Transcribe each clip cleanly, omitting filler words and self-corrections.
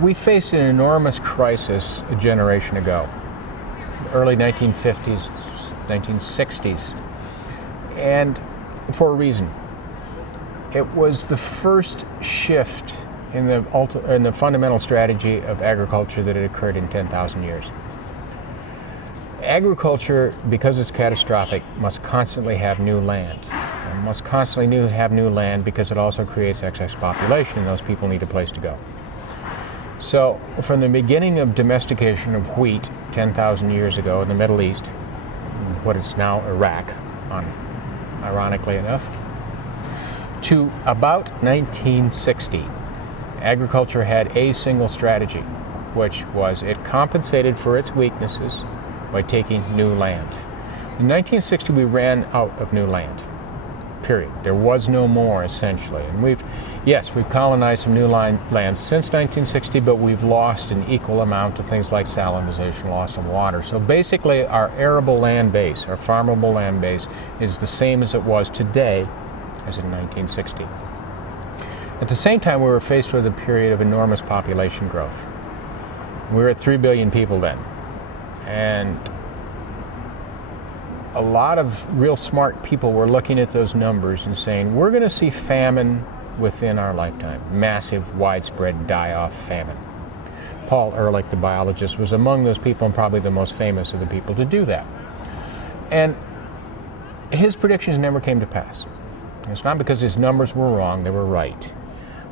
We faced an enormous crisis a generation ago, early 1950s, 1960s, and for a reason. It was the first shift in the fundamental strategy of agriculture that had occurred in 10,000 years. Agriculture, because it's catastrophic, must constantly have new land. It must constantly have new land because it also creates excess population, and those people need a place to go. So, from the beginning of domestication of wheat 10,000 years ago in the Middle East, what is now Iraq, ironically enough, to about 1960, agriculture had a single strategy, which was it compensated for its weaknesses by taking new land. In 1960, we ran out of new land, period. There was no more, essentially. And we've colonized some new land since 1960, but we've lost an equal amount of things like salinization, loss of water. So basically, our arable land base, our farmable land base, is the same as it was today as in 1960. At the same time, we were faced with a period of enormous population growth. We were at 3 billion people then. And a lot of real smart people were looking at those numbers and saying, we're going to see famine within our lifetime, massive, widespread die-off famine. Paul Ehrlich, the biologist, was among those people and probably the most famous of the people to do that. And his predictions never came to pass. It's not because his numbers were wrong, they were right.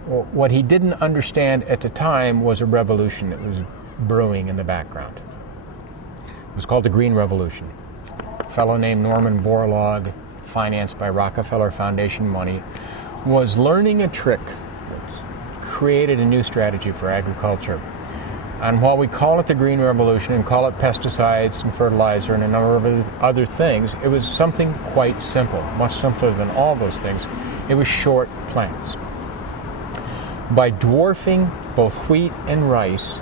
What he didn't understand at the time was a revolution that was brewing in the background. It was called the Green Revolution. A fellow named Norman Borlaug, financed by Rockefeller Foundation money, was learning a trick that created a new strategy for agriculture. And while we call it the Green Revolution and call it pesticides and fertilizer and a number of other things, it was something quite simple, much simpler than all those things. It was short plants. By dwarfing both wheat and rice,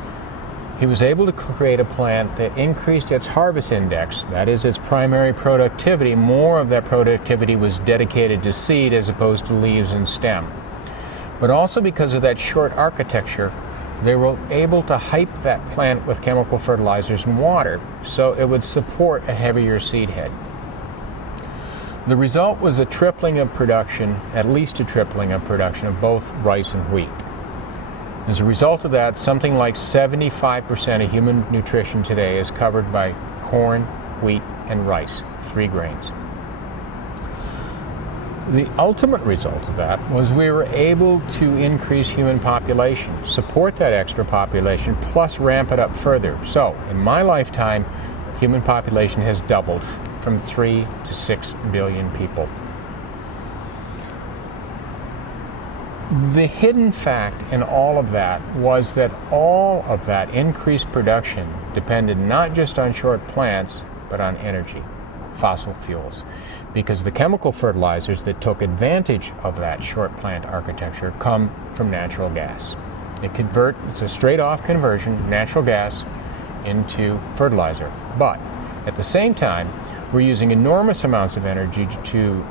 he was able to create a plant that increased its harvest index, that is its primary productivity. More of that productivity was dedicated to seed as opposed to leaves and stem. But also because of that short architecture, they were able to hype that plant with chemical fertilizers and water, so it would support a heavier seed head. The result was a tripling of production, at least a tripling of production of both rice and wheat. As a result of that, something like 75% of human nutrition today is covered by corn, wheat, and rice, 3 grains. The ultimate result of that was we were able to increase human population, support that extra population, plus ramp it up further. So, in my lifetime, human population has doubled from 3 to 6 billion people. The hidden fact in all of that was that all of that increased production depended not just on short plants, but on energy, fossil fuels. Because the chemical fertilizers that took advantage of that short plant architecture come from natural gas. It's a straight-off conversion, natural gas into fertilizer. But at the same time, we're using enormous amounts of energy to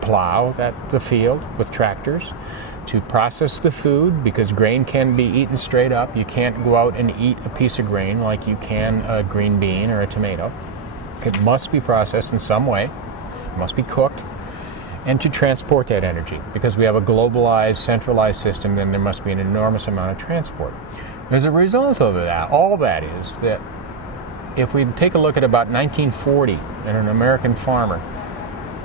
plow the field with tractors, to process the food, because grain can be eaten straight up. You can't go out and eat a piece of grain like you can a green bean or a tomato. It must be processed in some way. It must be cooked. And to transport that energy, because we have a globalized, centralized system, then there must be an enormous amount of transport. As a result of that, all that is that if we take a look at about 1940 and an American farmer,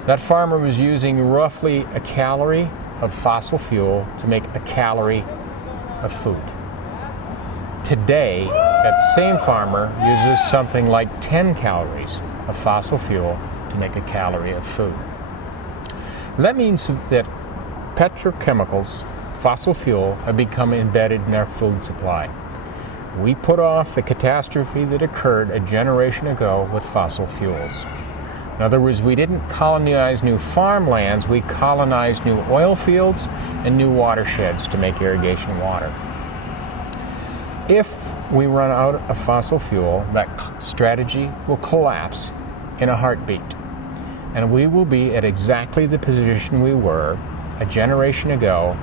that farmer was using roughly a calorie of fossil fuel to make a calorie of food. Today, that same farmer uses something like 10 calories of fossil fuel to make a calorie of food. That means that petrochemicals, fossil fuel, have become embedded in our food supply. We put off the catastrophe that occurred a generation ago with fossil fuels. In other words, we didn't colonize new farmlands, we colonized new oil fields and new watersheds to make irrigation water. If we run out of fossil fuel, that strategy will collapse in a heartbeat. And we will be at exactly the position we were a generation ago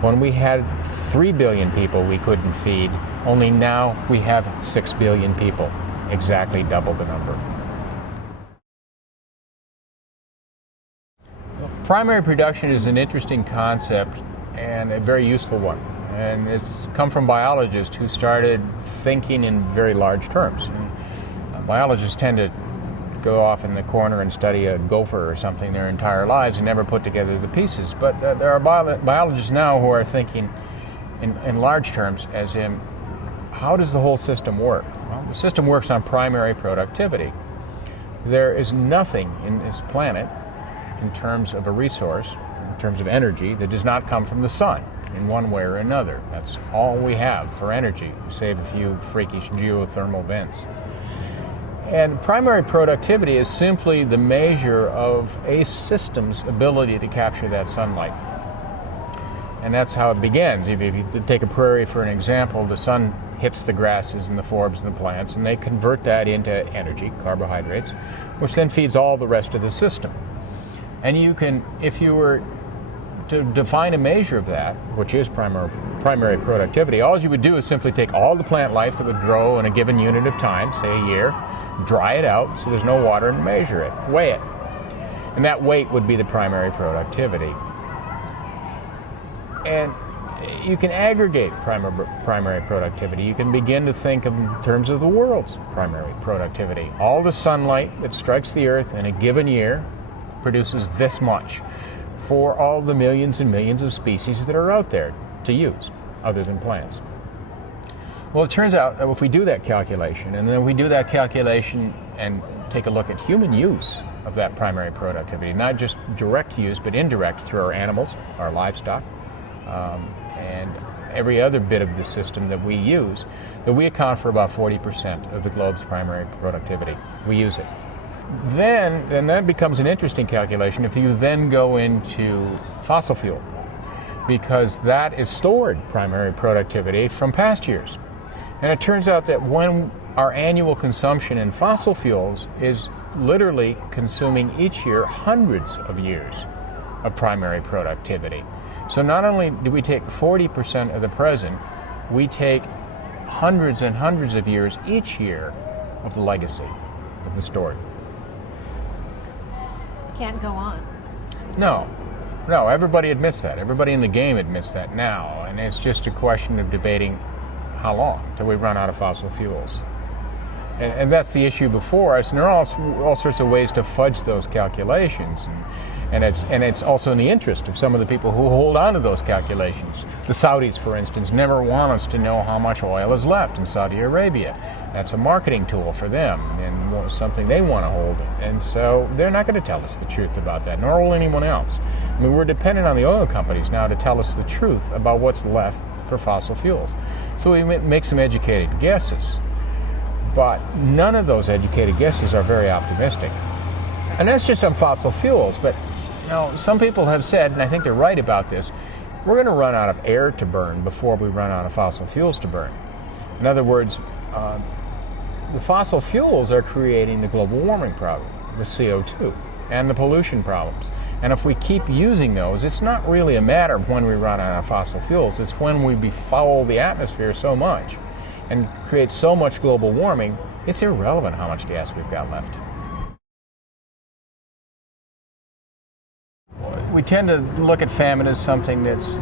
When we had 3 billion people we couldn't feed, only now we have 6 billion people, exactly double the number. Primary production is an interesting concept and a very useful one. And it's come from biologists who started thinking in very large terms. And biologists tend to go off in the corner and study a gopher or something their entire lives and never put together the pieces. But there are biologists now who are thinking in large terms, as in, how does the whole system work? Well, the system works on primary productivity. There is nothing in this planet in terms of a resource, in terms of energy, that does not come from the sun in one way or another. That's all we have for energy, save a few freakish geothermal vents. And primary productivity is simply the measure of a system's ability to capture that sunlight. And that's how it begins. If you take a prairie for an example, the sun hits the grasses and the forbs and the plants, and they convert that into energy, carbohydrates, which then feeds all the rest of the system. And you can, if you were to define a measure of that, which is primary productivity, all you would do is simply take all the plant life that would grow in a given unit of time, say a year, dry it out so there's no water, and measure it, weigh it. And that weight would be the primary productivity. And you can aggregate primary productivity. You can begin to think in terms of the world's primary productivity. All the sunlight that strikes the earth in a given year produces this much for all the millions and millions of species that are out there to use, other than plants. Well, it turns out that if we do that calculation, and then we do that calculation and take a look at human use of that primary productivity, not just direct use, but indirect through our animals, our livestock, and every other bit of the system that we use, that we account for about 40% of the globe's primary productivity. We use it. Then that becomes an interesting calculation if you then go into fossil fuel, because that is stored primary productivity from past years. And it turns out that when our annual consumption in fossil fuels is literally consuming each year hundreds of years of primary productivity. So not only do we take 40% of the present, we take hundreds and hundreds of years each year of the legacy of the stored. Can't go on. No, everybody admits that. Everybody in the game admits that now. And it's just a question of debating how long till we run out of fossil fuels. And that's the issue before us. And there are all sorts of ways to fudge those calculations. And it's also in the interest of some of the people who hold on to those calculations. The Saudis, for instance, never want us to know how much oil is left in Saudi Arabia. That's a marketing tool for them and something they want to hold. And so they're not going to tell us the truth about that, nor will anyone else. I mean, we're dependent on the oil companies now to tell us the truth about what's left for fossil fuels. So we make some educated guesses, but none of those educated guesses are very optimistic. And that's just on fossil fuels, but some people have said, and I think they're right about this, we're going to run out of air to burn before we run out of fossil fuels to burn. In other words, the fossil fuels are creating the global warming problem, the CO2, and the pollution problems. And if we keep using those, it's not really a matter of when we run out of fossil fuels, it's when we befoul the atmosphere so much and create so much global warming, it's irrelevant how much gas we've got left. We tend to look at famine as something that's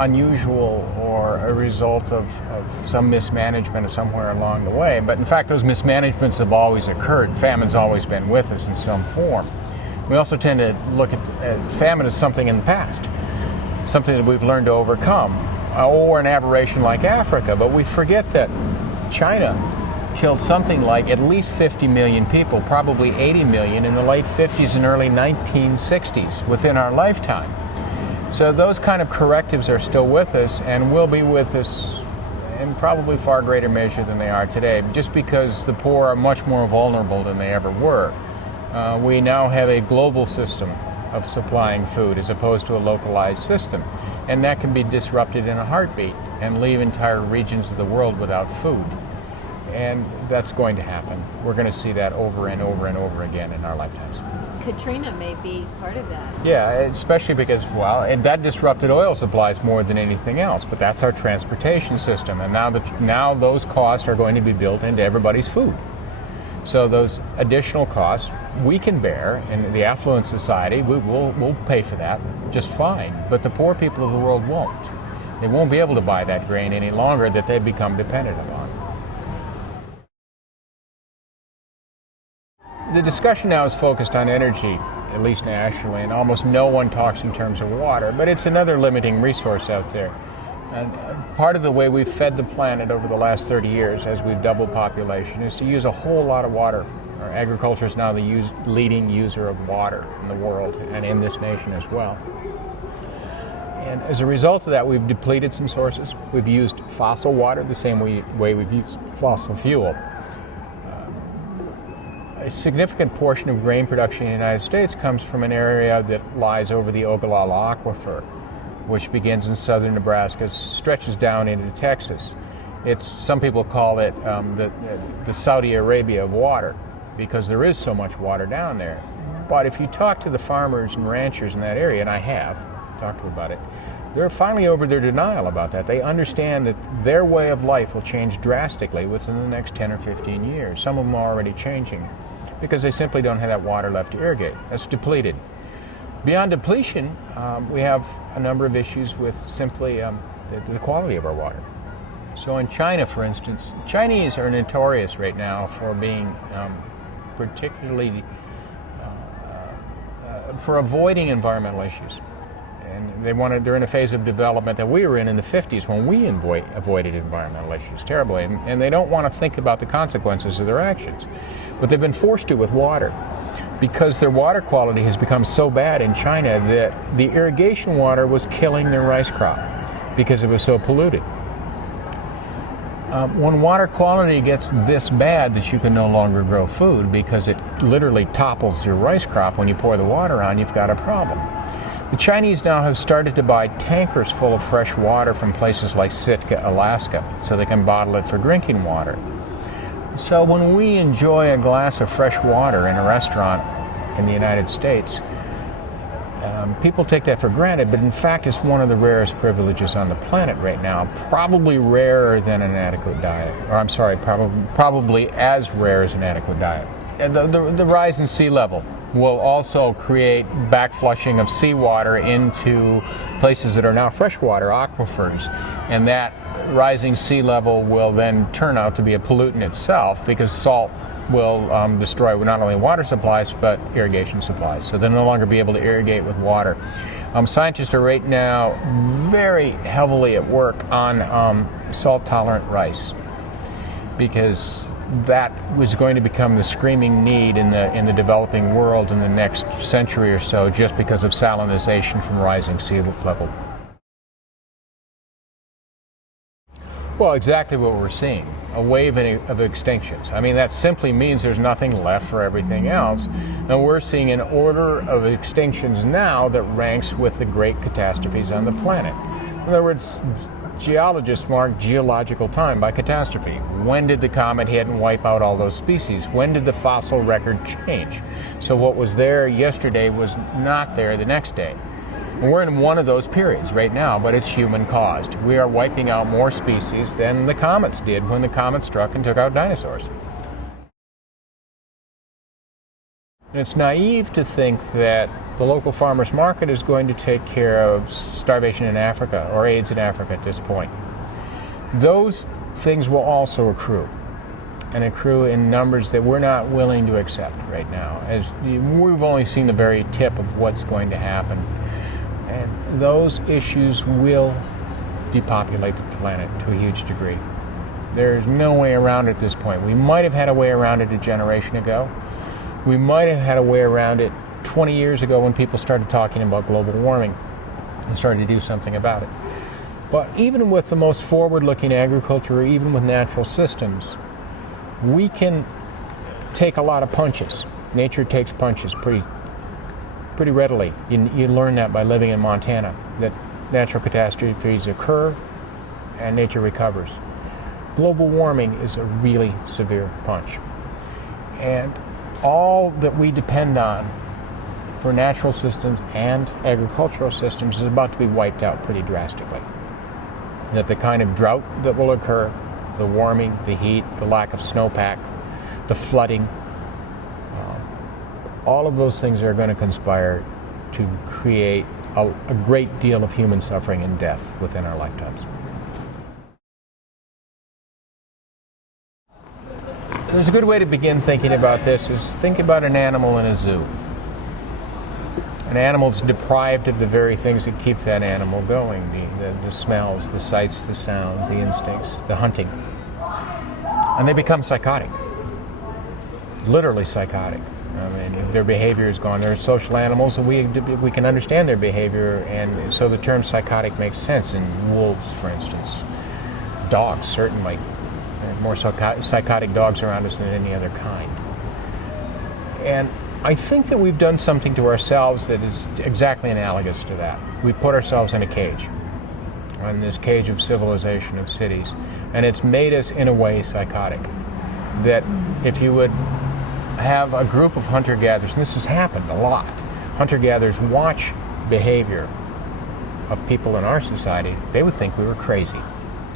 unusual or a result of some mismanagement or somewhere along the way. But in fact, those mismanagements have always occurred. Famine's always been with us in some form. We also tend to look at famine as something in the past, something that we've learned to overcome, or an aberration like Africa. But we forget that China killed something like at least 50 million people, probably 80 million in the late 50s and early 1960s within our lifetime. So those kind of correctives are still with us and will be with us in probably far greater measure than they are today, just because the poor are much more vulnerable than they ever were. We now have a global system of supplying food as opposed to a localized system, and that can be disrupted in a heartbeat and leave entire regions of the world without food. And that's going to happen. We're going to see that over and over and over again in our lifetimes. Katrina may be part of that. Yeah, especially because, well, that disrupted oil supplies more than anything else. But that's our transportation system, and now those costs are going to be built into everybody's food. So those additional costs we can bear, in the affluent society, we'll pay for that just fine. But the poor people of the world won't. They won't be able to buy that grain any longer that they've become dependent upon. The discussion now is focused on energy, at least nationally, and almost no one talks in terms of water, but it's another limiting resource out there. And part of the way we've fed the planet over the last 30 years, as we've doubled population, is to use a whole lot of water. Our agriculture is now the leading user of water in the world, and in this nation as well. And as a result of that, we've depleted some sources. We've used fossil water the same way we've used fossil fuel. A significant portion of grain production in the United States comes from an area that lies over the Ogallala Aquifer, which begins in southern Nebraska, stretches down into Texas. Some people call it the Saudi Arabia of water, because there is so much water down there. But if you talk to the farmers and ranchers in that area, and I have talked to them about it, they're finally over their denial about that. They understand that their way of life will change drastically within the next 10 or 15 years. Some of them are already changing because they simply don't have that water left to irrigate. That's depleted. Beyond depletion, we have a number of issues with simply the quality of our water. So in China, for instance, Chinese are notorious right now for being particularly for avoiding environmental issues. And they're in a phase of development that we were in the 50s when we avoided environmental issues terribly. And they don't want to think about the consequences of their actions. But they've been forced to with water, because their water quality has become so bad in China that the irrigation water was killing their rice crop because it was so polluted. When water quality gets this bad that you can no longer grow food because it literally topples your rice crop when you pour the water on, you've got a problem. The Chinese now have started to buy tankers full of fresh water from places like Sitka, Alaska, so they can bottle it for drinking water. So when we enjoy a glass of fresh water in a restaurant in the United States, people take that for granted, but in fact it's one of the rarest privileges on the planet right now, probably rarer than an adequate diet. Or I'm sorry, probably as rare as an adequate diet. And the rise in sea level will also create backflushing of seawater into places that are now freshwater aquifers, and that rising sea level will then turn out to be a pollutant itself, because salt will destroy not only water supplies but irrigation supplies. So they'll no longer be able to irrigate with water. Scientists are right now very heavily at work on salt-tolerant rice, because that was going to become the screaming need in the developing world in the next century or so, just because of salinization from rising sea level. Well, exactly what we're seeing, a wave of extinctions. I mean, that simply means there's nothing left for everything else. And we're seeing an order of extinctions now that ranks with the great catastrophes on the planet. In other words, geologists mark geological time by catastrophe. When did the comet hit and wipe out all those species? When did the fossil record change? So what was there yesterday was not there the next day. And we're in one of those periods right now, but it's human caused. We are wiping out more species than the comets did when the comet struck and took out dinosaurs. And it's naive to think that the local farmers market is going to take care of starvation in Africa or AIDS in Africa at this point. Those things will also accrue, and accrue in numbers that we're not willing to accept right now, as we've only seen the very tip of what's going to happen. And those issues will depopulate the planet to a huge degree. There's no way around it at this point. We might have had a way around it a generation ago. We might have had a way around it 20 years ago when people started talking about global warming and started to do something about it. But even with the most forward-looking agriculture, or even with natural systems, we can take a lot of punches. Nature takes punches pretty readily. You learn that by living in Montana, that natural catastrophes occur and nature recovers. Global warming is a really severe punch. And all that we depend on for natural systems and agricultural systems is about to be wiped out pretty drastically. That the kind of drought that will occur, the warming, the heat, the lack of snowpack, the flooding, all of those things are going to conspire to create a great deal of human suffering and death within our lifetimes. There's a good way to begin thinking about this is think about an animal in a zoo. An animal's deprived of the very things that keep that animal going, the smells, the sights, the sounds, the instincts, the hunting. And they become psychotic, literally psychotic. I mean, their behavior is gone. They're social animals, and we can understand their behavior, and so the term psychotic makes sense in wolves, for instance. Dogs, certainly. There are more psychotic dogs around us than any other kind. And I think that we've done something to ourselves that is exactly analogous to that. We've put ourselves in a cage, in this cage of civilization, of cities, and it's made us, in a way, psychotic. That if you would have a group of hunter-gatherers, and this has happened a lot, hunter-gatherers watch behavior of people in our society, they would think we were crazy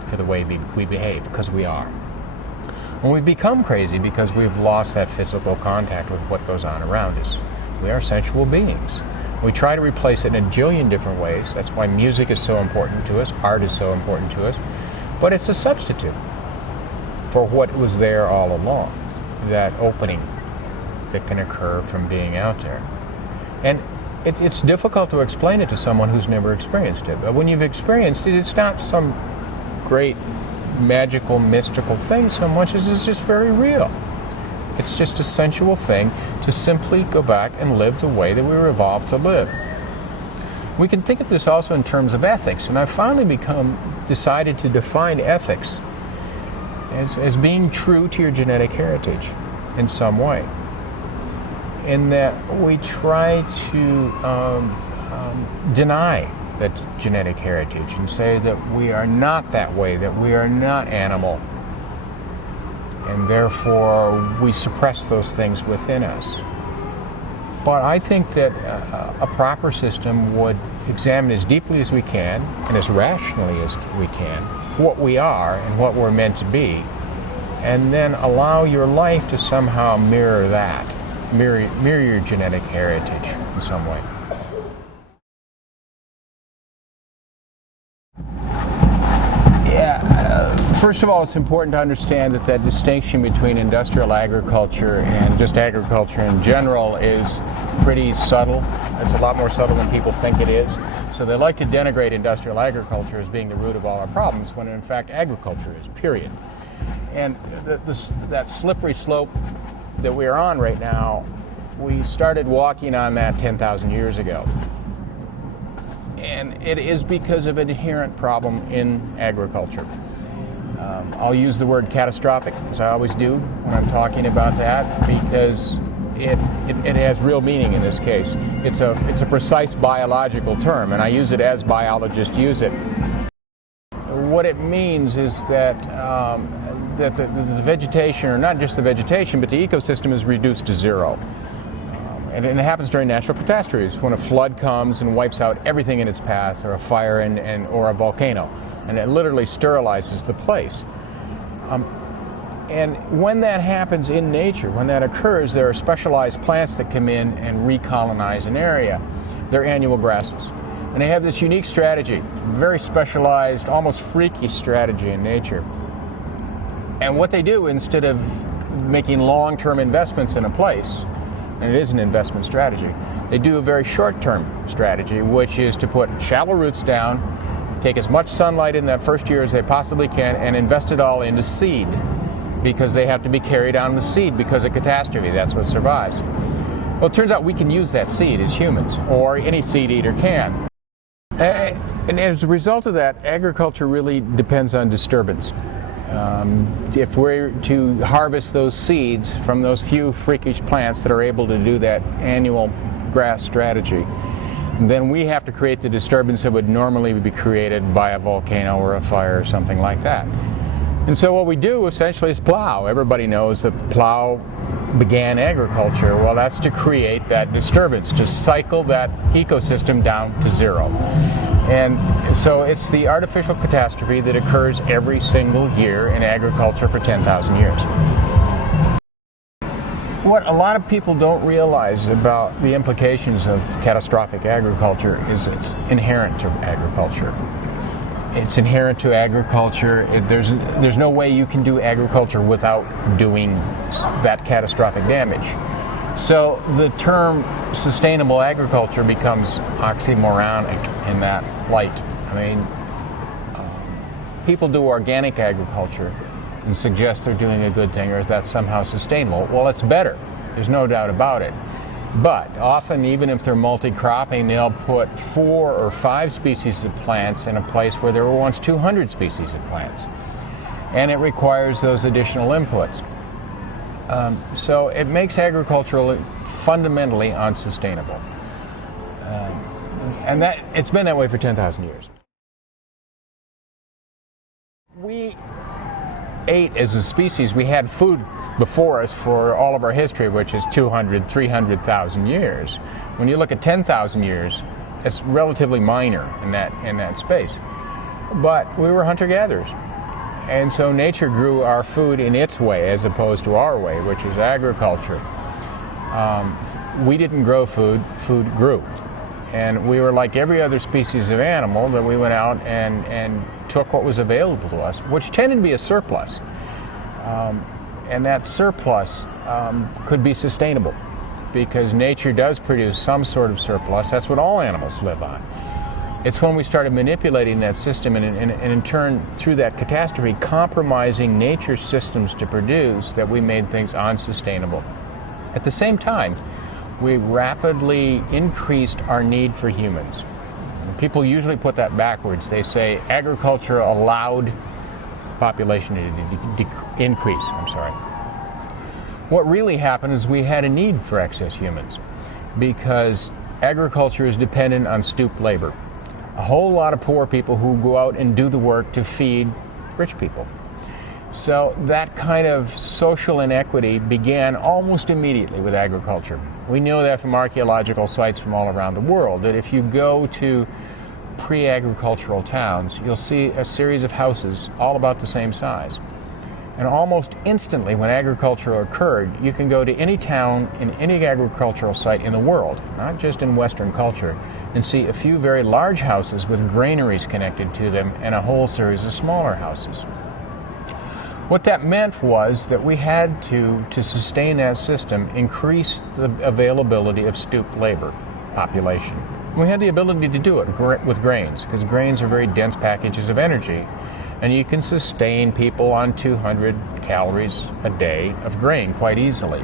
for the way we behave, because we are. And we become crazy because we've lost that physical contact with what goes on around us. We are sensual beings. We try to replace it in a jillion different ways. That's why music is so important to us, art is so important to us, but it's a substitute for what was there all along, that opening that can occur from being out there. And it's difficult to explain it to someone who's never experienced it. But when you've experienced it, it's not some great magical, mystical thing so much as it's just very real. It's just a sensual thing to simply go back and live the way that we were evolved to live. We can think of this also in terms of ethics, and I've finally decided to define ethics as being true to your genetic heritage in some way. In that we try to deny that genetic heritage and say that we are not that way, that we are not animal, and therefore we suppress those things within us. But I think that a proper system would examine as deeply as we can and as rationally as we can what we are and what we're meant to be, and then allow your life to somehow mirror that, mirror your genetic heritage in some way. First of all, it's important to understand that distinction between industrial agriculture and just agriculture in general is pretty subtle. It's a lot more subtle than people think it is. So they like to denigrate industrial agriculture as being the root of all our problems, when in fact agriculture is, period. And that slippery slope that we're on right now, we started walking on that 10,000 years ago. And it is because of an inherent problem in agriculture. I'll use the word catastrophic, as I always do when I'm talking about that, because it has real meaning in this case. It's a precise biological term, and I use it as biologists use it. What it means is that the vegetation, or not just the vegetation, but the ecosystem is reduced to zero. And it happens during natural catastrophes, when a flood comes and wipes out everything in its path, or a fire or a volcano, and it literally sterilizes the place. And when that happens in nature, when that occurs, there are specialized plants that come in and recolonize an area. They're annual grasses. And they have this unique strategy, very specialized, almost freaky strategy in nature. And what they do, instead of making long-term investments in a place, and it is an investment strategy, they do a very short-term strategy, which is to put shallow roots down, take as much sunlight in that first year as they possibly can, and invest it all into seed, because they have to be carried on with seed because of catastrophe. That's what survives. Well, it turns out we can use that seed as humans, or any seed eater can. And as a result of that, agriculture really depends on disturbance. If we're to harvest those seeds from those few freakish plants that are able to do that annual grass strategy, then we have to create the disturbance that would normally be created by a volcano or a fire or something like that. And so what we do essentially is plow. Everybody knows that plow began agriculture? Well, that's to create that disturbance, to cycle that ecosystem down to zero. And so it's the artificial catastrophe that occurs every single year in agriculture for 10,000 years. What a lot of people don't realize about the implications of catastrophic agriculture is it's inherent to agriculture. It's inherent to agriculture. There's no way you can do agriculture without doing that catastrophic damage. So the term sustainable agriculture becomes oxymoronic in that light. I mean, people do organic agriculture and suggest they're doing a good thing or that's somehow sustainable. Well, it's better. There's no doubt about it. But often, even if they're multi-cropping, they'll put 4 or 5 species of plants in a place where there were once 200 species of plants. And it requires those additional inputs. So it makes agriculture fundamentally unsustainable. And that it's been that way for 10,000 years. We ate as a species, we had food before us for all of our history, which is 200, 300,000 years. When you look at 10,000 years, it's relatively minor in that space. But we were hunter-gatherers. And so nature grew our food in its way as opposed to our way, which is agriculture. We didn't grow food, food grew. And we were like every other species of animal that we went out and took what was available to us, which tended to be a surplus. And that surplus could be sustainable because nature does produce some sort of surplus. That's what all animals live on. It's when we started manipulating that system and in turn, through that catastrophe, compromising nature's systems to produce that we made things unsustainable. At the same time, we rapidly increased our need for humans. People usually put that backwards. They say agriculture allowed population to increase. What really happened is we had a need for excess humans because agriculture is dependent on stoop labor. A whole lot of poor people who go out and do the work to feed rich people. So that kind of social inequity began almost immediately with agriculture. We know that from archaeological sites from all around the world, that if you go to pre-agricultural towns, you'll see a series of houses all about the same size. And almost instantly when agriculture occurred, you can go to any town in any agricultural site in the world, not just in Western culture, and see a few very large houses with granaries connected to them and a whole series of smaller houses. What that meant was that we had to sustain that system, increase the availability of stoop labor population. We had the ability to do it with grains, because grains are very dense packages of energy, and you can sustain people on 200 calories a day of grain quite easily.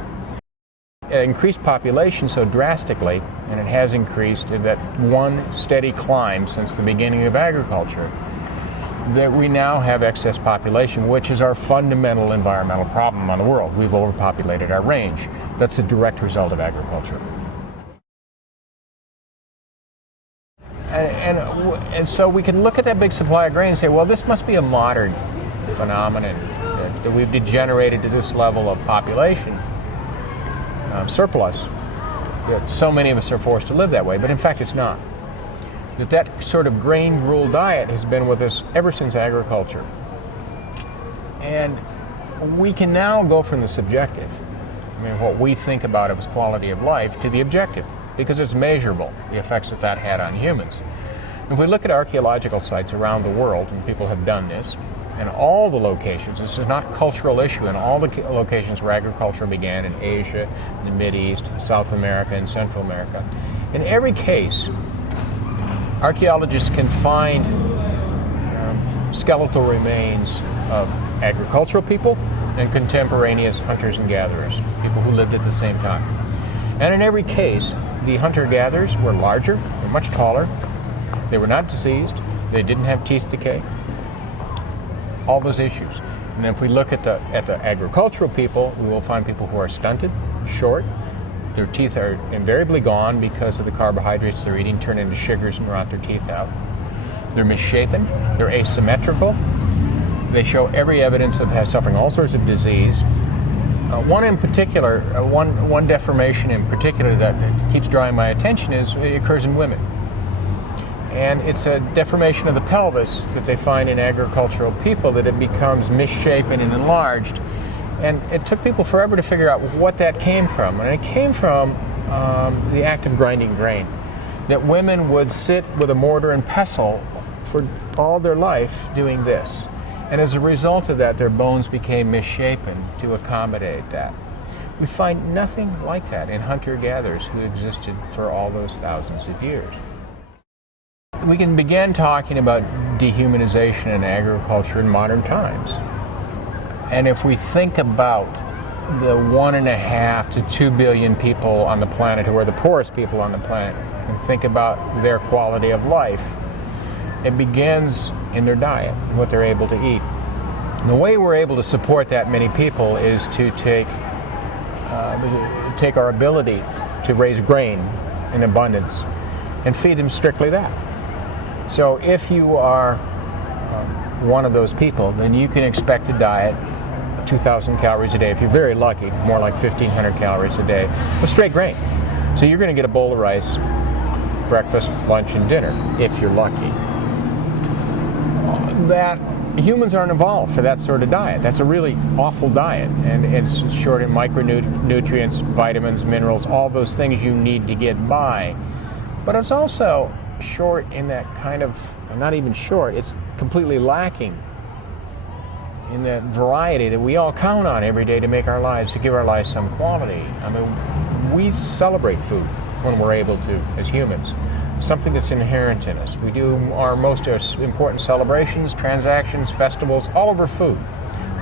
It increased population so drastically, and it has increased at that one steady climb since the beginning of agriculture, that we now have excess population, which is our fundamental environmental problem on the world. We've overpopulated our range. That's a direct result of agriculture. And so we can look at that big supply of grain and say, well, this must be a modern phenomenon, that we've degenerated to this level of population surplus, that so many of us are forced to live that way. But in fact, it's not. That sort of grain-ruled diet has been with us ever since agriculture. And we can now go from the subjective, what we think about as quality of life, to the objective, because it's measurable, the effects that had on humans. If we look at archaeological sites around the world, and people have done this, and all the locations, this is not a cultural issue, in all the locations where agriculture began in Asia, in the Mideast, South America, and Central America, in every case, archaeologists can find skeletal remains of agricultural people and contemporaneous hunters and gatherers, people who lived at the same time. And in every case, the hunter-gatherers were larger, were much taller, they were not diseased, they didn't have teeth decay, all those issues. And if we look at the agricultural people, we will find people who are stunted, short, their teeth are invariably gone because of the carbohydrates they're eating turn into sugars and rot their teeth out. They're misshapen, they're asymmetrical, they show every evidence of suffering all sorts of disease, One in particular, one deformation in particular that keeps drawing my attention is it occurs in women. And it's a deformation of the pelvis that they find in agricultural people, that it becomes misshapen and enlarged. And it took people forever to figure out what that came from. And it came from the act of grinding grain. That women would sit with a mortar and pestle for all their life doing this. And as a result of that, their bones became misshapen to accommodate that. We find nothing like that in hunter-gatherers who existed for all those thousands of years. We can begin talking about dehumanization in agriculture in modern times. And if we think about the 1.5 to 2 billion people on the planet who are the poorest people on the planet, and think about their quality of life, it begins in their diet, what they're able to eat. And the way we're able to support that many people is to take our ability to raise grain in abundance and feed them strictly that. So if you are one of those people, then you can expect a diet 2,000 calories a day. If you're very lucky, more like 1,500 calories a day with straight grain. So you're going to get a bowl of rice, breakfast, lunch, and dinner, if you're lucky. That humans aren't evolved for that sort of diet. That's a really awful diet, and it's short in micronutrients, vitamins, minerals, all those things you need to get by. But it's also short in that kind of, not even short, it's completely lacking in that variety that we all count on every day to make our lives, to give our lives some quality. I mean, we celebrate food when we're able to, as humans. Something that's inherent in us. We do our most important celebrations, transactions, festivals, all over food,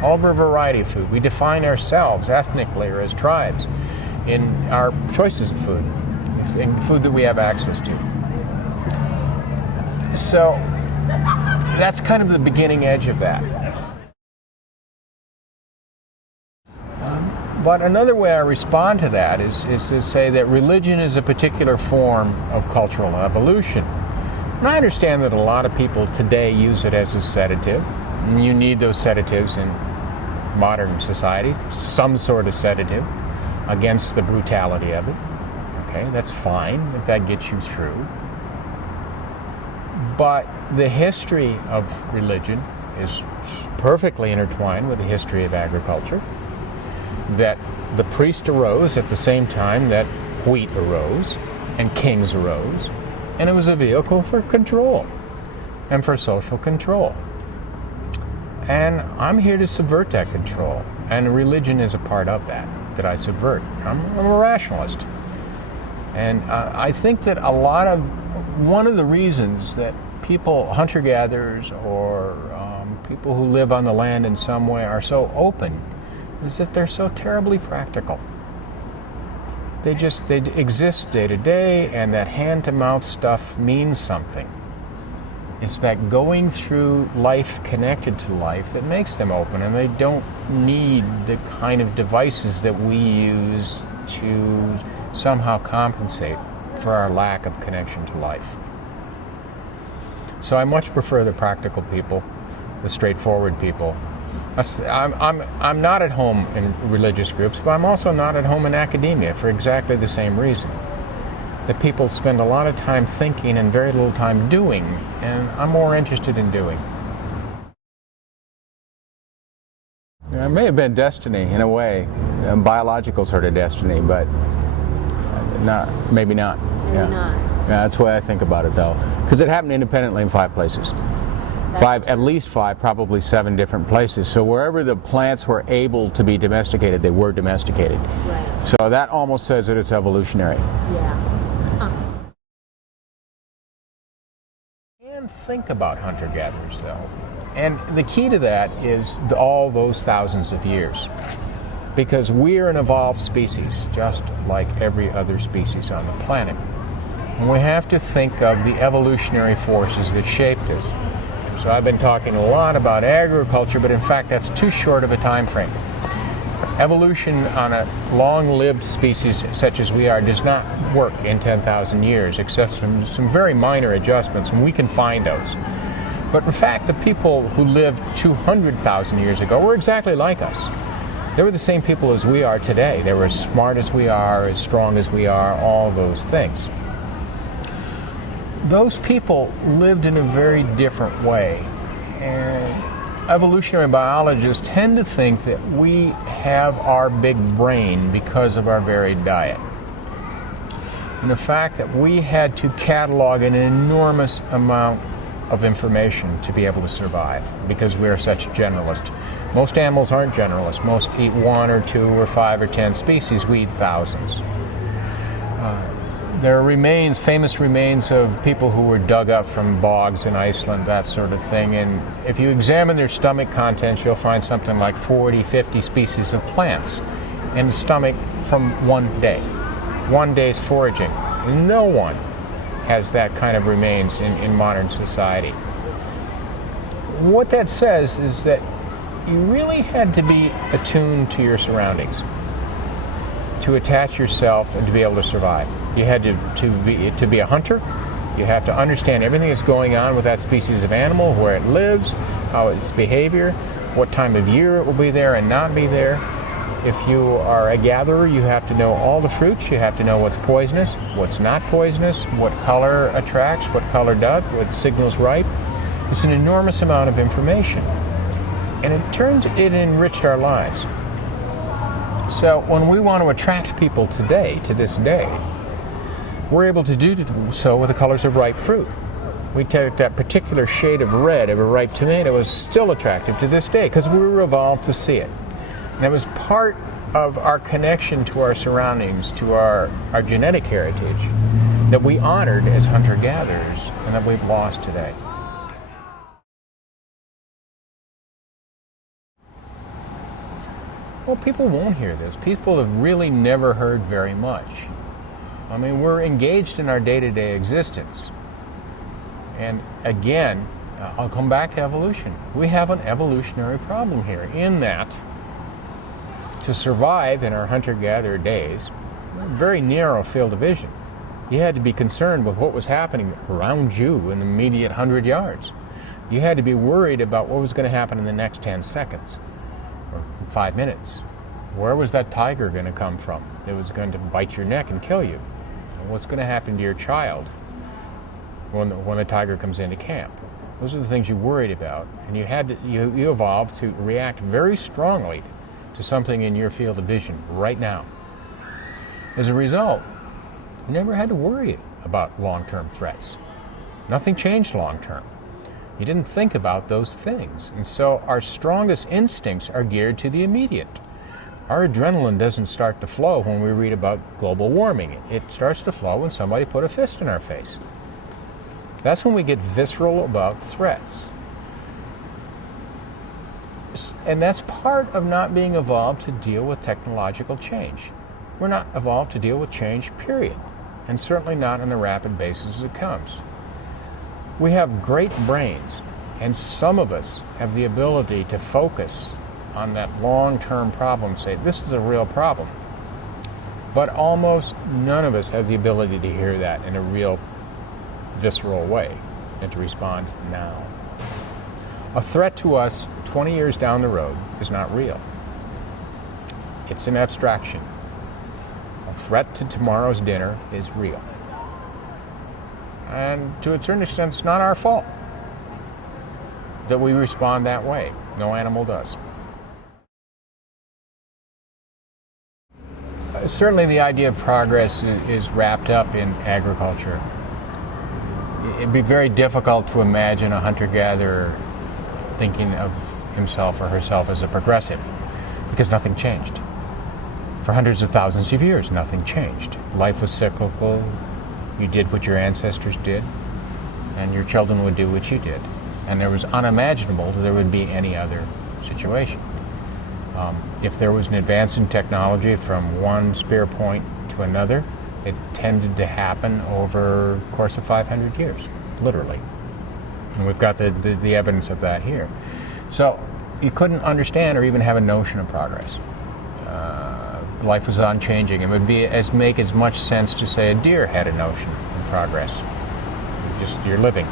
all over a variety of food. We define ourselves ethnically or as tribes in our choices of food, in food that we have access to. So that's kind of the beginning edge of that. But another way I respond to that is to say that religion is a particular form of cultural evolution. And I understand that a lot of people today use it as a sedative. And you need those sedatives in modern society, some sort of sedative against the brutality of it. Okay, that's fine if that gets you through. But the history of religion is perfectly intertwined with the history of agriculture. That the priest arose at the same time that wheat arose and kings arose, and it was a vehicle for control and for social control. And I'm here to subvert that control, and religion is a part of that I subvert. I'm a rationalist. And I think that one of the reasons that people, hunter-gatherers or people who live on the land in some way are so open is that they're so terribly practical. They exist day to day, and that hand-to-mouth stuff means something. It's that going through life connected to life that makes them open, and they don't need the kind of devices that we use to somehow compensate for our lack of connection to life. So I much prefer the practical people, the straightforward people. I'm not at home in religious groups, but I'm also not at home in academia for exactly the same reason. That people spend a lot of time thinking and very little time doing, and I'm more interested in doing. It may have been destiny in a way, a biological sort of destiny, but maybe not. Maybe not. Yeah, that's the way I think about it, though, because it happened independently in 5 places. At least 5, probably 7 different places. So wherever the plants were able to be domesticated, they were domesticated. Right. So that almost says that it's evolutionary. Yeah. Huh. And think about hunter-gatherers, though. And the key to that is all those thousands of years. Because we're an evolved species, just like every other species on the planet. And we have to think of the evolutionary forces that shaped us. So I've been talking a lot about agriculture, but in fact that's too short of a time frame. Evolution on a long-lived species such as we are does not work in 10,000 years, except some very minor adjustments, and we can find those. But in fact, the people who lived 200,000 years ago were exactly like us. They were the same people as we are today. They were as smart as we are, as strong as we are, all those things. Those people lived in a very different way. And evolutionary biologists tend to think that we have our big brain because of our varied diet. And the fact that we had to catalog an enormous amount of information to be able to survive because we are such generalists. Most animals aren't generalists. Most eat 1 or 2 or 5 or 10 species. We eat thousands. There are famous remains of people who were dug up from bogs in Iceland, that sort of thing. And if you examine their stomach contents, you'll find something like 40, 50 species of plants in the stomach from one day. One day's foraging. No one has that kind of remains in modern society. What that says is that you really had to be attuned to your surroundings to attach yourself and to be able to survive. You had to be a hunter. You have to understand everything that's going on with that species of animal, where it lives, how its behavior, what time of year it will be there and not be there. If you are a gatherer, you have to know all the fruits. You have to know what's poisonous, what's not poisonous, what color attracts, what color does, what signals ripe. It's an enormous amount of information. And it enriched our lives. So when we want to attract people today, to this day, we're able to do so with the colors of ripe fruit. We take that particular shade of red of a ripe tomato is still attractive to this day because we were evolved to see it. And it was part of our connection to our surroundings, to our genetic heritage, that we honored as hunter-gatherers and that we've lost today. Well, people won't hear this. People have really never heard very much. I mean, we're engaged in our day-to-day existence. And again, I'll come back to evolution. We have an evolutionary problem here in that to survive in our hunter-gatherer days, a very narrow field of vision. You had to be concerned with what was happening around you in the immediate 100 yards. You had to be worried about what was going to happen in the next 10 seconds or 5 minutes. Where was that tiger going to come from? It was going to bite your neck and kill you. What's going to happen to your child when the tiger comes into camp? Those are the things you worried about, and you evolved to react very strongly to something in your field of vision right now. As a result, you never had to worry about long-term threats. Nothing changed long-term. You didn't think about those things. And so our strongest instincts are geared to the immediate. Our adrenaline doesn't start to flow when we read about global warming. It starts to flow when somebody put a fist in our face. That's when we get visceral about threats. And that's part of not being evolved to deal with technological change. We're not evolved to deal with change, period. And certainly not on a rapid basis as it comes. We have great brains, and some of us have the ability to focus on that long-term problem, say, this is a real problem. But almost none of us have the ability to hear that in a real visceral way and to respond now. A threat to us 20 years down the road is not real. It's an abstraction. A threat to tomorrow's dinner is real. And to a certain extent, it's not our fault that we respond that way. No animal does. Certainly the idea of progress is wrapped up in agriculture. It'd be very difficult to imagine a hunter-gatherer thinking of himself or herself as a progressive, because nothing changed. For hundreds of thousands of years, nothing changed. Life was cyclical. You did what your ancestors did, and your children would do what you did. And it was unimaginable that there would be any other situation. If there was an advance in technology from one spear point to another, it tended to happen over the course of 500 years, literally. And we've got the evidence of that here. So you couldn't understand or even have a notion of progress. Life was unchanging. It would make as much sense to say a deer had a notion of progress. Just you're living.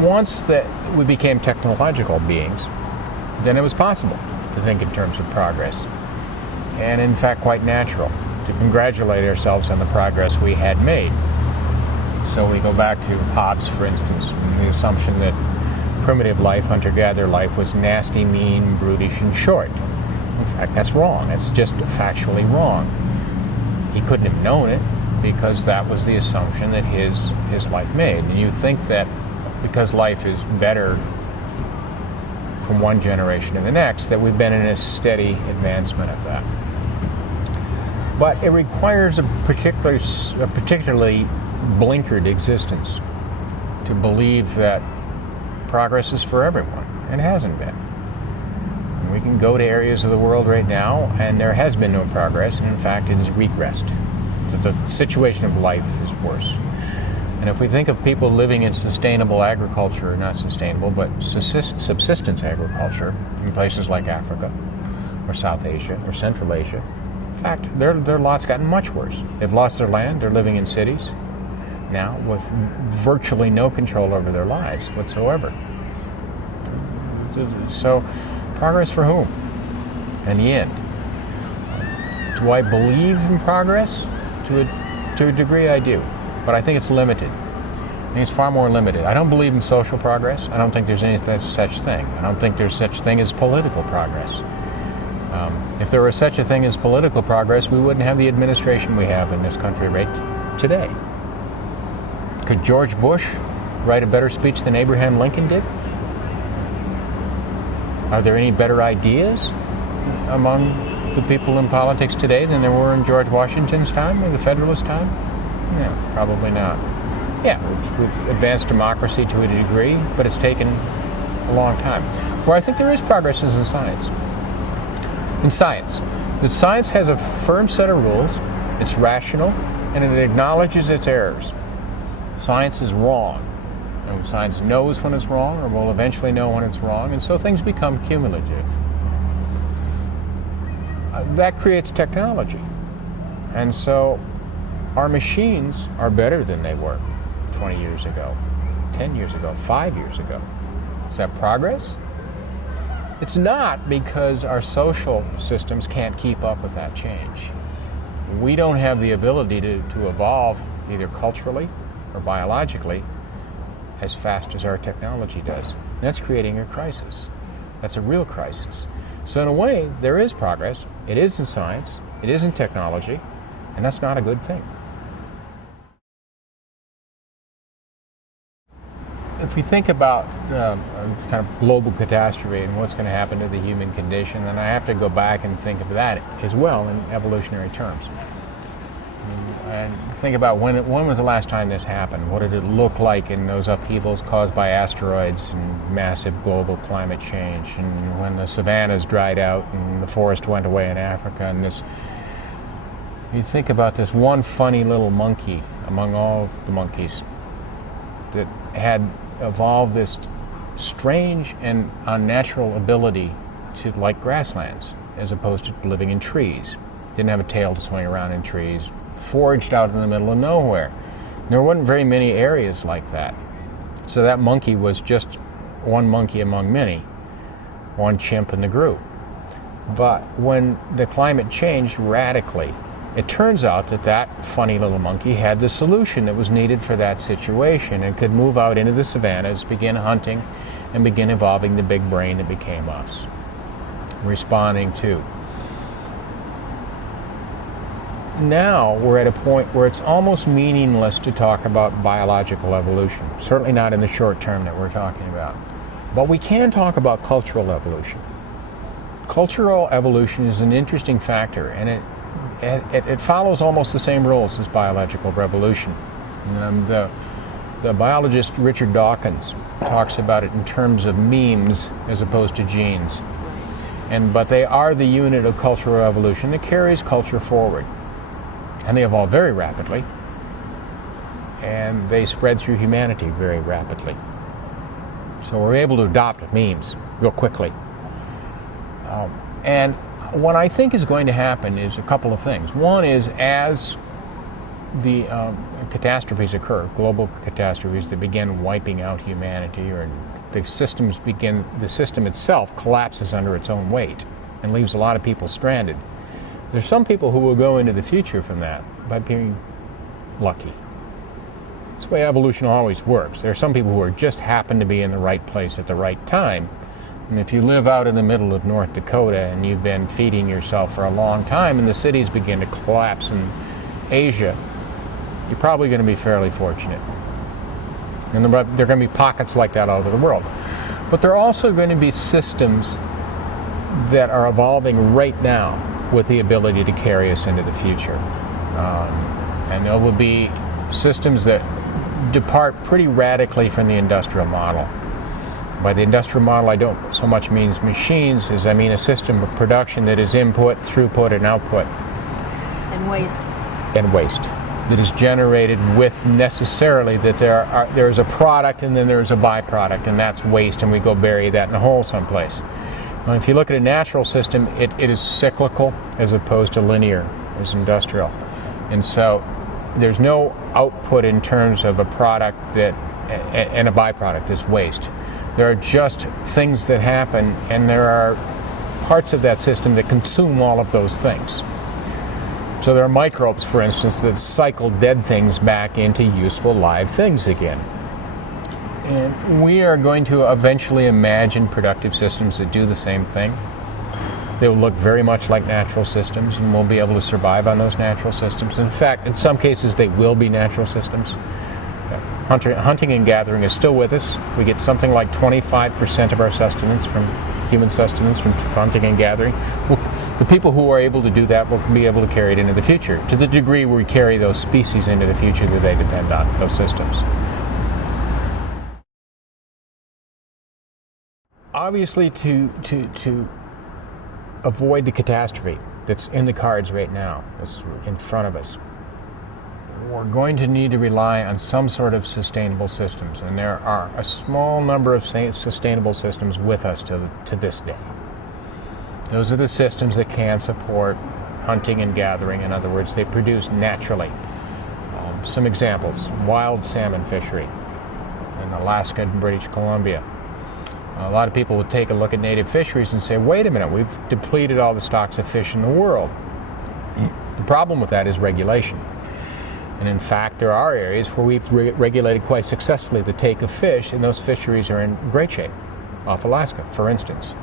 Once that we became technological beings, then it was possible. to think in terms of progress, and in fact quite natural to congratulate ourselves on the progress we had made. So we go back to Hobbes, for instance, the assumption that primitive life, hunter-gatherer life, was nasty, mean, brutish, and short. In fact, that's wrong. It's just factually wrong. He couldn't have known it because that was the assumption that his life made. And you think that because life is better from one generation to the next, that we've been in a steady advancement of that. But it requires a particularly blinkered existence to believe that progress is for everyone. It hasn't been. We can go to areas of the world right now and there has been no progress, and in fact it has regressed. The situation of life is worse. And if we think of people living in sustainable agriculture, not sustainable, but subsistence agriculture in places like Africa or South Asia or Central Asia, in fact, their lot's gotten much worse. They've lost their land, they're living in cities now with virtually no control over their lives whatsoever. So, progress for whom? In the end. Do I believe in progress? To a degree I do, but I think it's limited. I think it's far more limited. I don't believe in social progress. I don't think there's any such thing. I don't think there's such thing as political progress. If there were such a thing as political progress, we wouldn't have the administration we have in this country right today. Could George Bush write a better speech than Abraham Lincoln did? Are there any better ideas among the people in politics today than there were in George Washington's time or the Federalist time? No, probably not. Yeah, we've advanced democracy to a degree, but it's taken a long time. Where I think there is progress is in science. In science. That science has a firm set of rules, it's rational, and it acknowledges its errors. Science is wrong. And science knows when it's wrong, or will eventually know when it's wrong, and so things become cumulative. That creates technology. And so our machines are better than they were 20 years ago, 10 years ago, 5 years ago. Is that progress? It's not, because our social systems can't keep up with that change. We don't have the ability to evolve either culturally or biologically as fast as our technology does. And that's creating a crisis. That's a real crisis. So in a way, there is progress. It is in science, it is in technology, and that's not a good thing. If we think about kind of global catastrophe and what's going to happen to the human condition, then I have to go back and think of that as well in evolutionary terms. And think about when was the last time this happened? What did it look like in those upheavals caused by asteroids and massive global climate change, and when the savannas dried out and the forest went away in Africa, and this, you think about this one funny little monkey among all the monkeys that had evolved this strange and unnatural ability to like grasslands as opposed to living in trees. Didn't have a tail to swing around in trees, foraged out in the middle of nowhere. There weren't very many areas like that. So that monkey was just one monkey among many, one chimp in the group. But when the climate changed radically, it turns out that that funny little monkey had the solution that was needed for that situation and could move out into the savannas, begin hunting, and begin evolving the big brain that became us, responding to. Now we're at a point where it's almost meaningless to talk about biological evolution, certainly not in the short term that we're talking about. But we can talk about cultural evolution. Cultural evolution is an interesting factor, and it follows almost the same rules as biological revolution. The biologist Richard Dawkins talks about it in terms of memes as opposed to genes. But they are the unit of cultural evolution that carries culture forward. And they evolve very rapidly, and they spread through humanity very rapidly. So we're able to adopt memes real quickly. And what I think is going to happen is a couple of things. One is, as the catastrophes occur, global catastrophes that begin wiping out humanity, or the system itself collapses under its own weight. and leaves a lot of people stranded. There's some people who will go into the future from that by being lucky. That's the way evolution always works. There are some people who are just happen to be in the right place at the right time. And if you live out in the middle of North Dakota and you've been feeding yourself for a long time and the cities begin to collapse in Asia, you're probably going to be fairly fortunate. And there are going to be pockets like that all over the world. But there are also going to be systems that are evolving right now with the ability to carry us into the future. And there will be systems that depart pretty radically from the industrial model. By the industrial model, I don't so much mean machines as I mean a system of production that is input, throughput, and output. And waste. And waste. That is generated with necessarily that there's a product and then there's a byproduct, and that's waste, and we go bury that in a hole someplace. Well, if you look at a natural system, it is cyclical as opposed to linear as industrial. And so there's no output in terms of a product and a byproduct is waste. There are just things that happen, and there are parts of that system that consume all of those things. So there are microbes, for instance, that cycle dead things back into useful live things again. And we are going to eventually imagine productive systems that do the same thing. They will look very much like natural systems, and we'll be able to survive on those natural systems. In fact, in some cases, they will be natural systems. Hunting and gathering is still with us. We get something like 25% of our sustenance human sustenance from hunting and gathering. The people who are able to do that will be able to carry it into the future, to the degree we carry those species into the future that they depend on, those systems. Obviously, to avoid the catastrophe that's in the cards right now, that's in front of us, we're going to need to rely on some sort of sustainable systems, and there are a small number of sustainable systems with us to this day. Those are the systems that can support hunting and gathering. In other words, they produce naturally. Some examples: wild salmon fishery in Alaska and British Columbia. A lot of people would take a look at native fisheries and say, wait a minute, we've depleted all the stocks of fish in the world. The problem with that is regulation. And in fact, there are areas where we've regulated quite successfully the take of fish, and those fisheries are in great shape, off Alaska, for instance.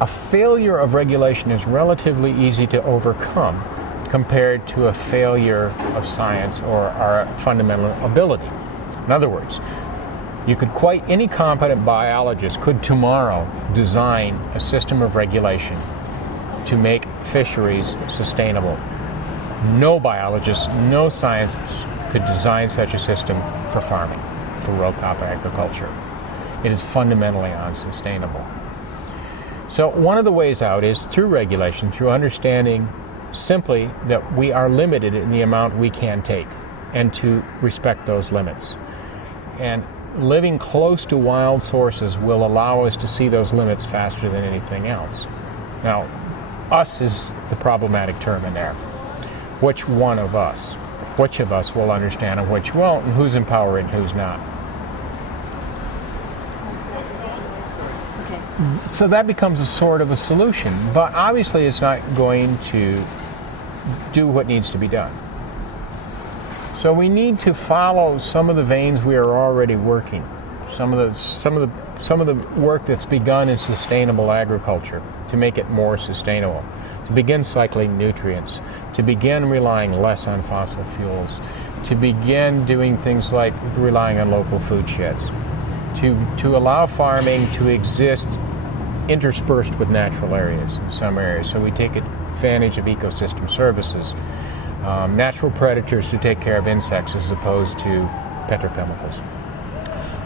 A failure of regulation is relatively easy to overcome compared to a failure of science or our fundamental ability. In other words, any competent biologist could tomorrow design a system of regulation to make fisheries sustainable. No biologist, no scientist could design such a system for farming, for row crop agriculture. It is fundamentally unsustainable. So one of the ways out is through regulation, through understanding simply that we are limited in the amount we can take, and to respect those limits. And living close to wild sources will allow us to see those limits faster than anything else. Now, us is the problematic term in there. Which one of us? Which of us will understand and which won't, and who's empowered and who's not? Okay. So that becomes a sort of a solution, but obviously it's not going to do what needs to be done. So we need to follow some of the veins we are already working, some of the work that's begun in sustainable agriculture to make it more sustainable, to begin cycling nutrients, to begin relying less on fossil fuels, to begin doing things like relying on local food sheds, to allow farming to exist interspersed with natural areas in some areas, so we take advantage of ecosystem services. Natural predators to take care of insects as opposed to petrochemicals.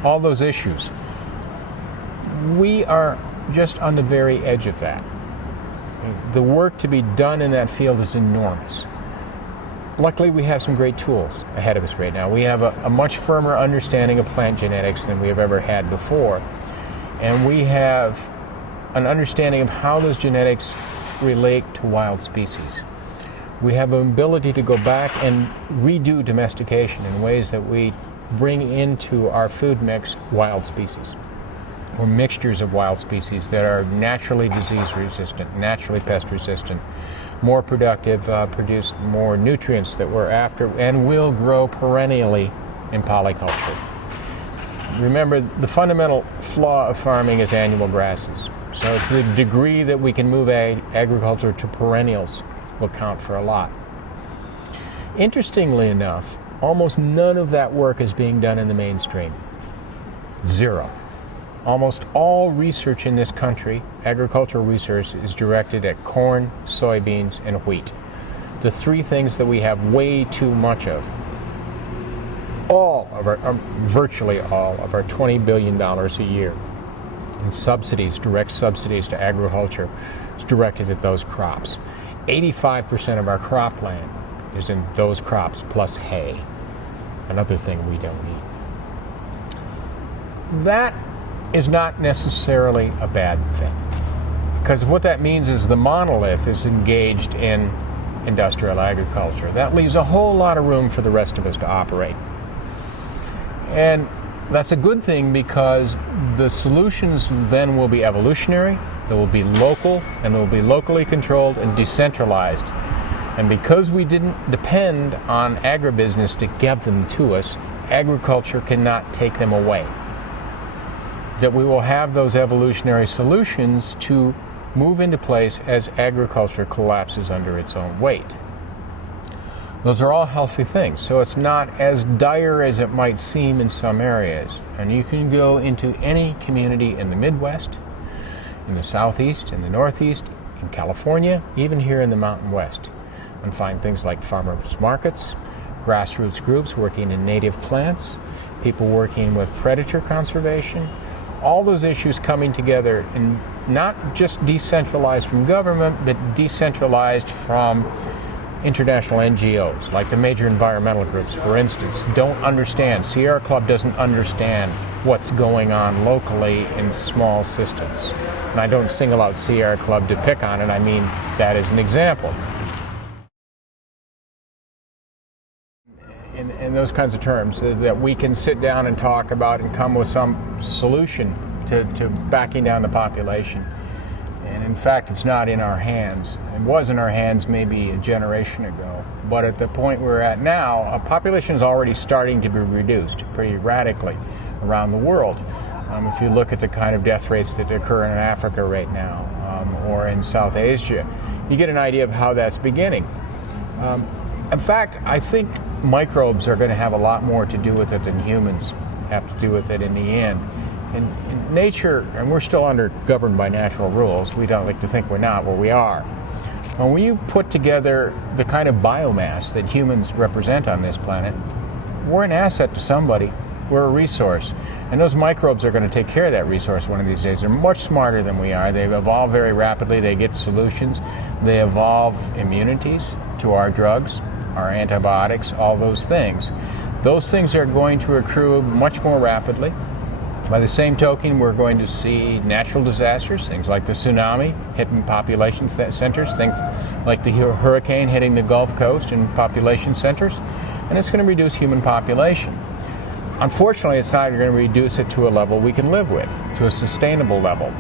All those issues. We are just on the very edge of that. The work to be done in that field is enormous. Luckily, we have some great tools ahead of us right now. We have a much firmer understanding of plant genetics than we have ever had before. And we have an understanding of how those genetics relate to wild species. We have an ability to go back and redo domestication in ways that we bring into our food mix wild species. or mixtures of wild species that are naturally disease resistant, naturally pest resistant, more productive, produce more nutrients that we're after, and will grow perennially in polyculture. Remember, the fundamental flaw of farming is annual grasses. So to the degree that we can move agriculture to perennials will count for a lot. Interestingly enough, almost none of that work is being done in the mainstream. Zero. Almost all research in this country, agricultural research, is directed at corn, soybeans, and wheat. The three things that we have way too much of. Virtually all of our $20 billion a year in subsidies, direct subsidies to agriculture, is directed at those crops. 85% of our cropland is in those crops, plus hay, another thing we don't need. That is not necessarily a bad thing, because what that means is the monolith is engaged in industrial agriculture. That leaves a whole lot of room for the rest of us to operate. And that's a good thing, because the solutions then will be evolutionary, they will be local, and they will be locally controlled and decentralized. And because we didn't depend on agribusiness to give them to us, agriculture cannot take them away. That we will have those evolutionary solutions to move into place as agriculture collapses under its own weight. Those are all healthy things, so it's not as dire as it might seem in some areas. And you can go into any community in the Midwest, in the Southeast, in the Northeast, in California, even here in the Mountain West, and find things like farmers markets, grassroots groups working in native plants, people working with predator conservation, all those issues coming together, and not just decentralized from government, but decentralized from international NGOs, like the major environmental groups, for instance, don't understand. Sierra Club doesn't understand what's going on locally in small systems. And I don't single out Sierra Club to pick on it, I mean that as an example. In those kinds of terms, that we can sit down and talk about and come with some solution to backing down the population. And in fact, it's not in our hands. It was in our hands maybe a generation ago. But at the point we're at now, a population is already starting to be reduced pretty radically around the world. If you look at the kind of death rates that occur in Africa right now, or in South Asia, you get an idea of how that's beginning. In fact, I think microbes are going to have a lot more to do with it than humans have to do with it in the end. In nature, and we're still governed by natural rules, we don't like to think we're not, well, we are. And when you put together the kind of biomass that humans represent on this planet, we're an asset to somebody. We're a resource. And those microbes are going to take care of that resource one of these days. They're much smarter than we are. They've evolved very rapidly. They get solutions. They evolve immunities to our drugs, our antibiotics, all those things. Those things are going to accrue much more rapidly. By the same token, we're going to see natural disasters, things like the tsunami hitting population centers, things like the hurricane hitting the Gulf Coast and population centers, and it's going to reduce human population. Unfortunately, it's not going to reduce it to a level we can live with, to a sustainable level.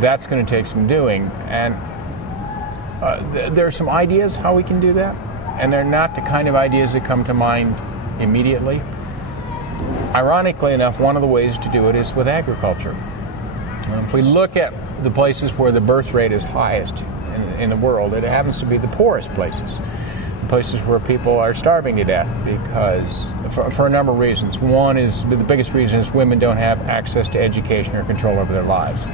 That's going to take some doing, and there are some ideas how we can do that, and they're not the kind of ideas that come to mind immediately. Ironically enough, one of the ways to do it is with agriculture. If we look at the places where the birth rate is highest in the world, it happens to be the poorest places where people are starving to death because, for a number of reasons. One is, the biggest reason is women don't have access to education or control over their lives.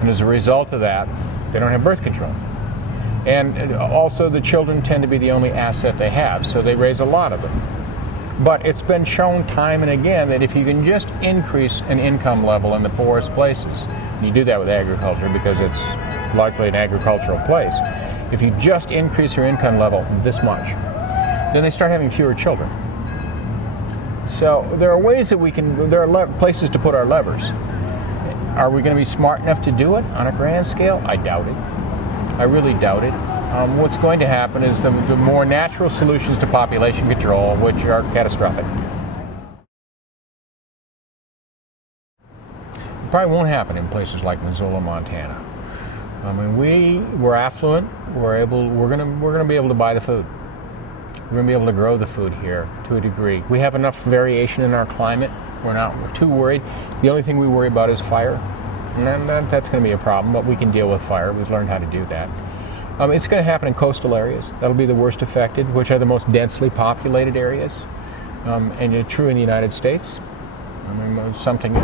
And as a result of that, they don't have birth control. And also the children tend to be the only asset they have, so they raise a lot of them. But it's been shown time and again that if you can just increase an income level in the poorest places, and you do that with agriculture because it's largely an agricultural place, if you just increase your income level this much, then they start having fewer children. So there are ways that there are places to put our levers. Are we going to be smart enough to do it on a grand scale? I doubt it. I really doubt it. What's going to happen is the more natural solutions to population control, which are catastrophic. Probably won't happen in places like Missoula, Montana. I mean, we're affluent. We're gonna be able to buy the food. We're gonna be able to grow the food here to a degree. We have enough variation in our climate. We're not too worried. The only thing we worry about is fire, and that's going to be a problem. But we can deal with fire. We've learned how to do that. It's going to happen in coastal areas. That'll be the worst affected, which are the most densely populated areas, and it's true in the United States. I mean, something.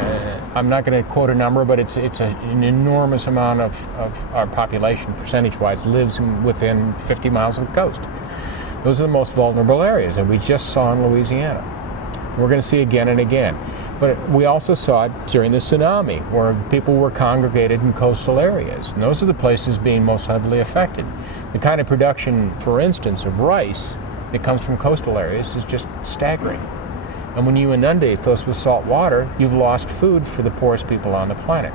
I'm not going to quote a number, but it's an enormous amount of our population, percentage-wise, lives within 50 miles of the coast. Those are the most vulnerable areas, and we just saw in Louisiana. We're going to see again and again. But we also saw it during the tsunami, where people were congregated in coastal areas, and those are the places being most heavily affected. The kind of production, for instance, of rice that comes from coastal areas is just staggering. And when you inundate those with salt water, you've lost food for the poorest people on the planet.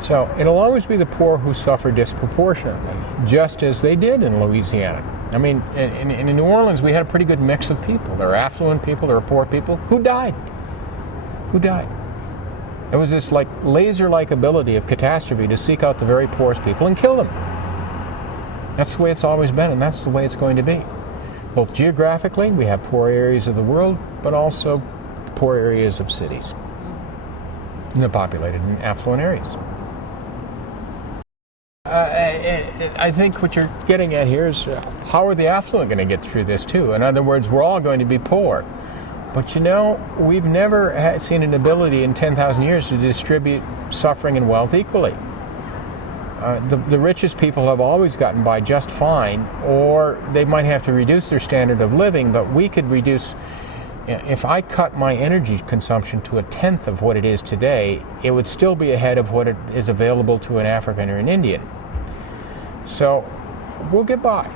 So it'll always be the poor who suffer disproportionately, just as they did in Louisiana. I mean, in New Orleans, we had a pretty good mix of people. There are affluent people, there are poor people. Who died? Who died? It was this like laser-like ability of catastrophe to seek out the very poorest people and kill them. That's the way it's always been, and that's the way it's going to be. Both geographically, we have poor areas of the world, but also poor areas of cities. And they're populated in affluent areas. I think what you're getting at here is how are the affluent going to get through this too? In other words, we're all going to be poor. But you know, we've never seen an ability in 10,000 years to distribute suffering and wealth equally. The richest people have always gotten by just fine, or they might have to reduce their standard of living, but we could reduce. If I cut my energy consumption to a tenth of what it is today, it would still be ahead of what is available to an African or an Indian. So we'll get by.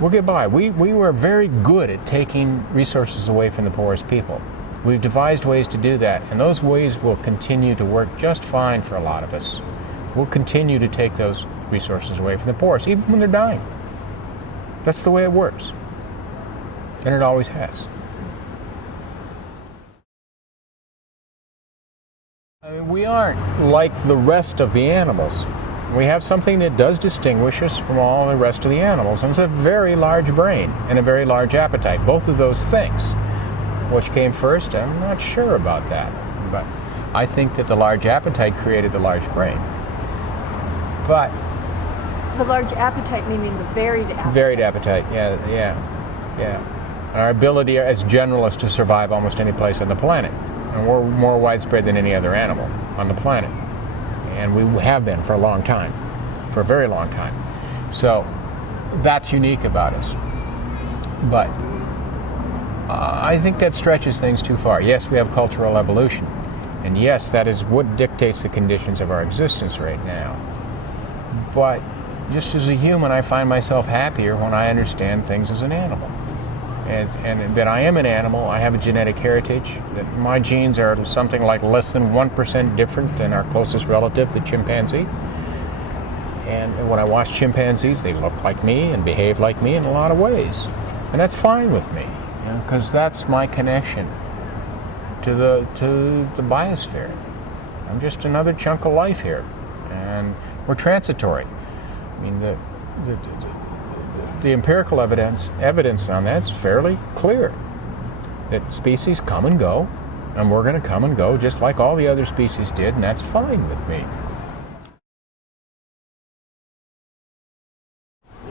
We'll get by. We were very good at taking resources away from the poorest people. We've devised ways to do that, and those ways will continue to work just fine for a lot of us. We'll continue to take those resources away from the poorest, even when they're dying. That's the way it works. And it always has. I mean, we aren't like the rest of the animals. We have something that does distinguish us from all the rest of the animals, and it's a very large brain and a very large appetite. Both of those things. Which came first, I'm not sure about that. But I think that the large appetite created the large brain. But the large appetite meaning the varied appetite. Varied appetite, yeah. Our ability as generalists to survive almost any place on the planet. And we're more widespread than any other animal on the planet. And we have been for a long time, for a very long time. So that's unique about us. But I think that stretches things too far. Yes, we have cultural evolution. And yes, that is what dictates the conditions of our existence right now. But just as a human, I find myself happier when I understand things as an animal. And that I am an animal, I have a genetic heritage, that my genes are something like less than 1% different than our closest relative, the chimpanzee. And when I watch chimpanzees, they look like me and behave like me in a lot of ways. And that's fine with me, because that's my connection to the biosphere. I'm just another chunk of life here, and we're transitory. I mean, the empirical evidence on that's fairly clear. That species come and go, and we're going to come and go just like all the other species did, and that's fine with me.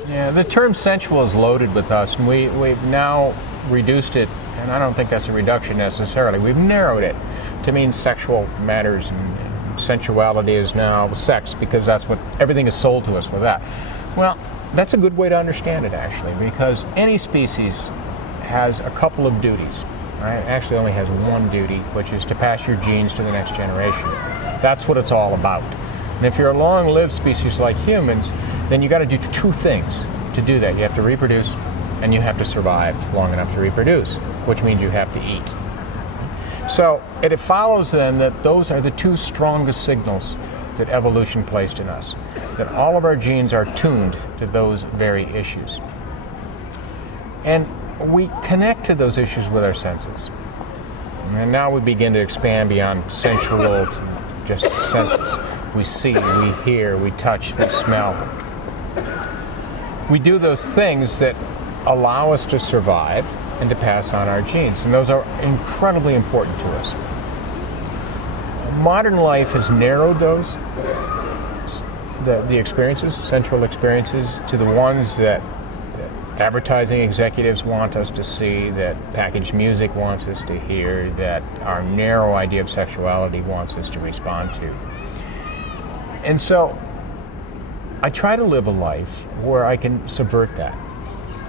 Yeah, the term sensual is loaded with us, and we've now reduced it, and I don't think that's a reduction necessarily. We've narrowed it to mean sexual matters, and sensuality is now sex, because that's what everything is sold to us with that. Well, that's a good way to understand it, actually, because any species has a couple of duties. Right? It actually only has one duty, which is to pass your genes to the next generation. That's what it's all about. And if you're a long-lived species like humans, then you got to do two things to do that. You have to reproduce, and you have to survive long enough to reproduce, which means you have to eat. So it follows then that those are the two strongest signals that evolution placed in us, that all of our genes are tuned to those very issues. And we connect to those issues with our senses. And now we begin to expand beyond sensual to just senses. We see, we hear, we touch, we smell. We do those things that allow us to survive and to pass on our genes, and those are incredibly important to us. Modern life has narrowed those, the experiences, sensual experiences, to the ones that advertising executives want us to see, that packaged music wants us to hear, that our narrow idea of sexuality wants us to respond to. And so I try to live a life where I can subvert that,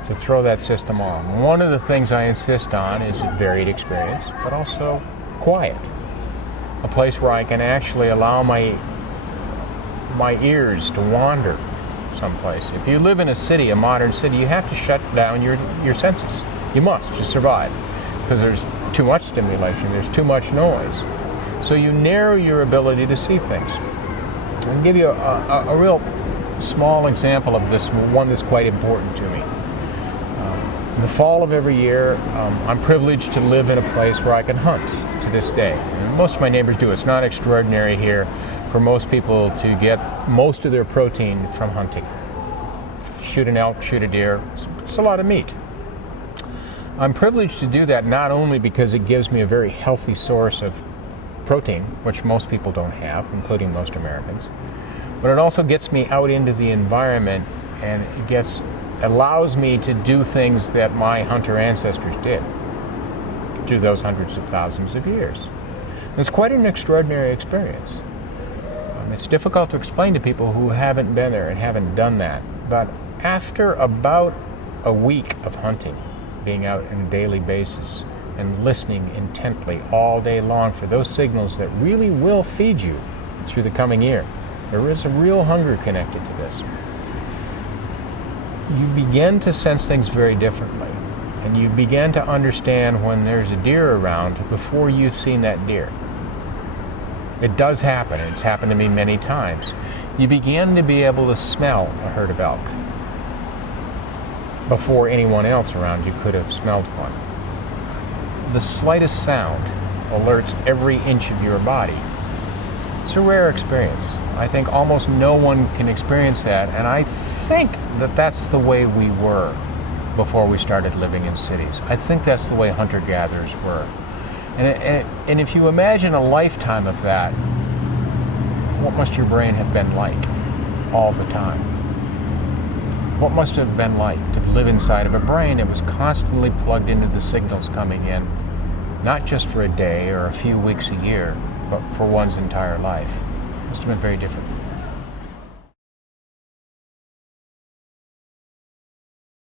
to throw that system on. One of the things I insist on is a varied experience, but also quiet. A place where I can actually allow my ears to wander someplace. If you live in a city, a modern city, you have to shut down your senses. You must to survive, because there's too much stimulation, there's too much noise. So you narrow your ability to see things. I can give you a real small example of this, one that's quite important to me. In the fall of every year, I'm privileged to live in a place where I can hunt to this day. And most of my neighbors do. It's not extraordinary here for most people to get most of their protein from hunting. Shoot an elk, shoot a deer, it's a lot of meat. I'm privileged to do that not only because it gives me a very healthy source of protein, which most people don't have, including most Americans, but it also gets me out into the environment, and it allows me to do things that my hunter ancestors did through those hundreds of thousands of years. It's quite an extraordinary experience. It's difficult to explain to people who haven't been there and haven't done that, but after about a week of hunting, being out on a daily basis and listening intently all day long for those signals that really will feed you through the coming year, there is a real hunger connected to this. You begin to sense things very differently, and you begin to understand when there's a deer around before you've seen that deer. It does happen. It's happened to me many times. You begin to be able to smell a herd of elk before anyone else around you could have smelled one. The slightest sound alerts every inch of your body. It's a rare experience. I think almost no one can experience that, and I think that that's the way we were before we started living in cities. I think that's the way hunter-gatherers were. And if you imagine a lifetime of that, what must your brain have been like all the time? What must it have been like to live inside of a brain that was constantly plugged into the signals coming in, not just for a day or a few weeks a year, but for one's entire life? It must have been very different.